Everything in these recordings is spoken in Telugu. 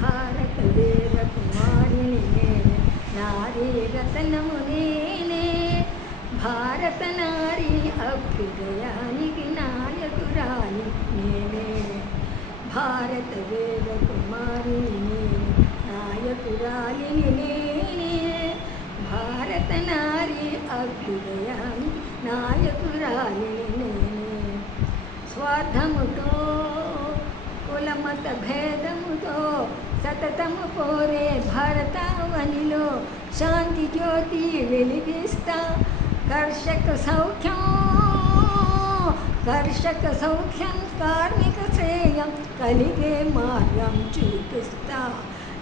భారతదేశ కుమారిని నేనే, నారీ రతనము నేనే, భారత నారీ అభ్యుదయానికి నాయకురాలి నేనే, భారతదేశ కుమారిని నేనే, నాయకురాలిని నేనే, భారత నారీ అభ్యుదయానికి నాయకురాలిని నేనే. స్వార్థముతో కులమత భేదముతో సతతము కోరే భారతావనిలో శాంతి జ్యోతి వెలిగిస్తా, కర్షక సౌఖ్యం కార్మిక శ్రేయం కలిగే మార్గం చూపిస్తా,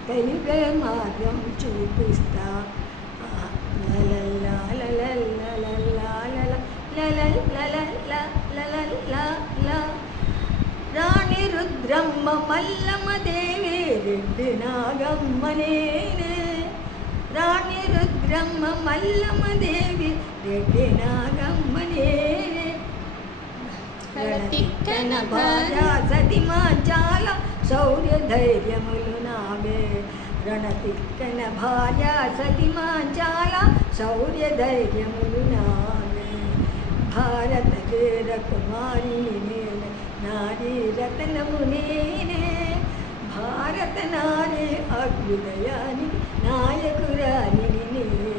కలిగే మార్గం చూపిస్తా. రాణి రుద్రమ్మ మల్లమ్మ దేవి రెడ్డి నాగమ్మ నేనే, రాణి రుద్రమ్మ మల్లమ్మ దేవి రెడ్డి నాగమ్మ నేనే. రణతిక్కన భార్య సతిమాంచాల శౌర్య ధైర్యములు నావే, రణతిక్కన భార్య సతిమాంచాల శౌర్య ధైర్యములు నావే, భారత వీర కుమారిని నేనే, నారీ రతనము నేనే, భారత నారీ అభ్యుదయానికి నాయకురాలిని నేనే.